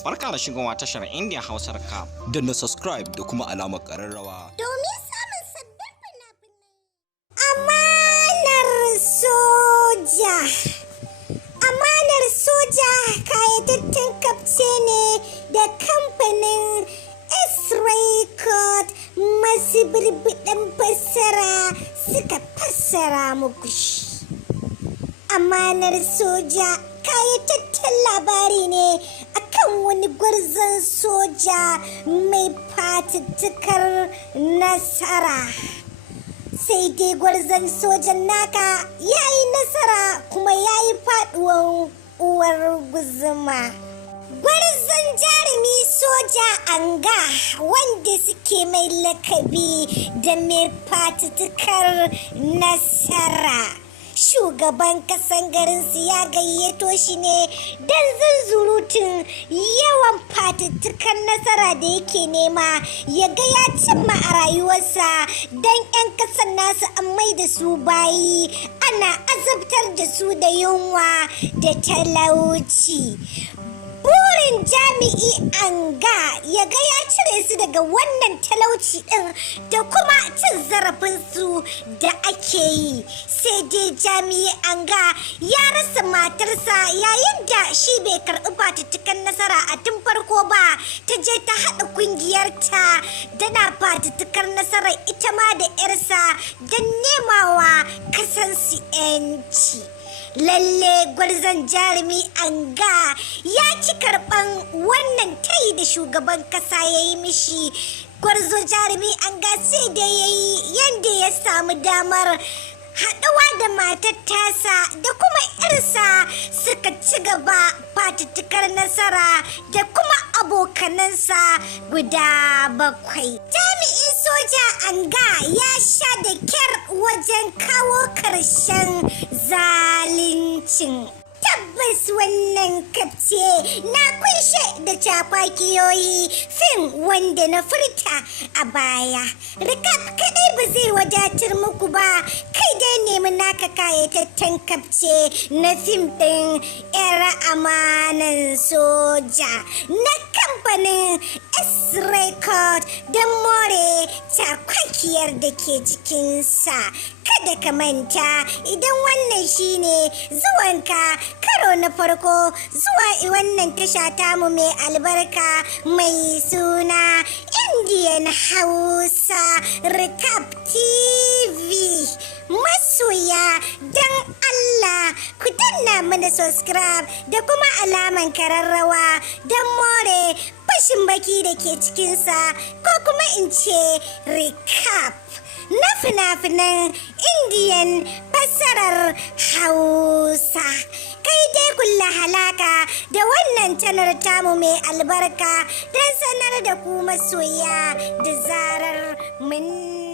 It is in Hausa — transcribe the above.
Barka da shigowa tashar India Hausa recap. Danna subscribe da kuma alamar ƙararrawa domin samun sabbin fina-finai. Amanar soja. Amanar soja kayatattun kafce ne da kamfanin S-Record masu birbiɗin fassara suka fassara muku shi. Amanar soja kayatattun labari ne akan wani gwarzon soja mai fatattakar nasara. Sai dai gwarzon sojan naka ya yi nasara kuma ya yi faɗuwan uwar guzuma. Gwarzon jarumi soja anga wanda suke mai lakabi da mai fatattakar nasara. Shugaban kasan garinsu ya gayyato shi ne don zunzurutun yawan fatattakar nasara da yake nema ya ga ya cimma a rayuwarsa don 'yan kasan nasu an mai da su bayi ana azabtar da su da yunwa da talauci. Burin jami'i anga ya ga ya cire su daga wannan talauci ɗin da kuma cin zarafinsu da ake yi. Sai dai jami'i anga ya rasa matarsa yayin da shi bai karɓi fatattakar nasara a tun farko ba, ta je ta haɗa ƙungiyarta tana fatattakar nasarar ita ma da 'yarsa don nemawa kasansu 'yanci. Lalle gwarzon jarumi anga ya ci karɓan wannan tayi da shugaban kasa ya yi mishi. Gwarzo jarumi anga sai da ya yi yadda ya samu damar haɗuwa da matar tasa da kuma 'yarsa suka ci gaba fatattakar nasara da kuma abokanansa guda 7. Jami'in soja anga ya sha da kyar wajen kawo ƙarshen zalincin. Tabbas wannan kafce na kunshe da cakwakiyoyi fim wanda na furta a baya. Recap kadai ba zai wadatar muku ba, kai dai nemi naka kayataccen kafce na fim ɗin 'yar amanan soja na kamfanin S-Record don more cakwakiyar da ke cikinsa. Kada ka manta, idan wannan shine zuwanka karo na farko zuwa wannan tasha tamu mai albarka mai suna Indian Hausa recapTV. Masoya don Allah ku danna mana subscribe da kuma alaman kararrawa don more fashin baki da ke cikinsa, ko kuma in ce recap na fina-finan Indian fassarar Hausa. Kai dai kulla halaka da wannan channel tamu mai albarka don sanar da ku masoya da zarar mun